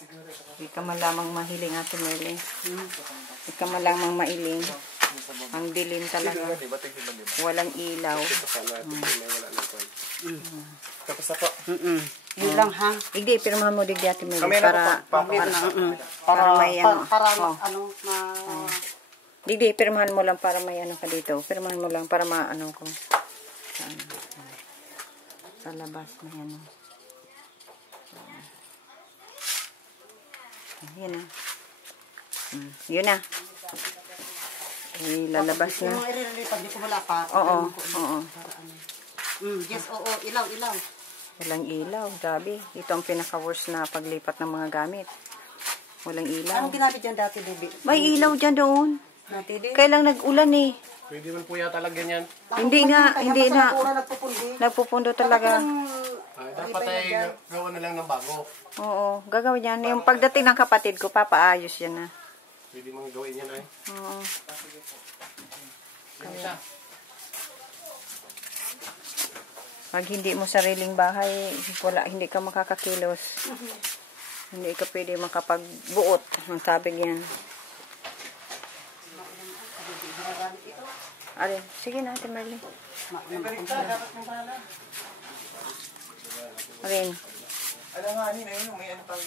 Hindi ka man lamang mahiling, Ate Merle. Hindi ka man lamang mailing. Ang dilim talaga. Walang ilaw. Tapos na po. Yun lang ha. Hindi, pirmahan mo digdi, Ate Merle. Kami na po. Para may ano. Ano, Digdi, pirmahan mo lang para may ano ka dito. Pirmahan mo lang para maano ko. Sa labas may ano. Yan na. Yun na. Lalabas na. Yung iririlipan, di ko malapat. Oo. Yes, oo. Ilaw. Walang ilaw. Grabe. Ito ang pinaka-worst na paglipat ng mga gamit. Walang ilaw. Anong ginamit dyan dati, baby? May ilaw dyan doon. Dati din. Kailang nag-ulan eh. Pwede man po yata lagyan yan. Hindi na. Nagpupundo talaga. Dapat ay gawa na lang ng bago. Oo. Gagawin yan. Yung pagdating ng kapatid ko, papaayos yan na. Pwede mang gawin yan ay. Oo. Kaya. Pag hindi mo sariling bahay, hindi ka makakakilos. Hindi ka pwede makapagbuot. Ang sabi niyan. Alin, sige na, Ate Merle. Alin. Ano nga, may ano tawag?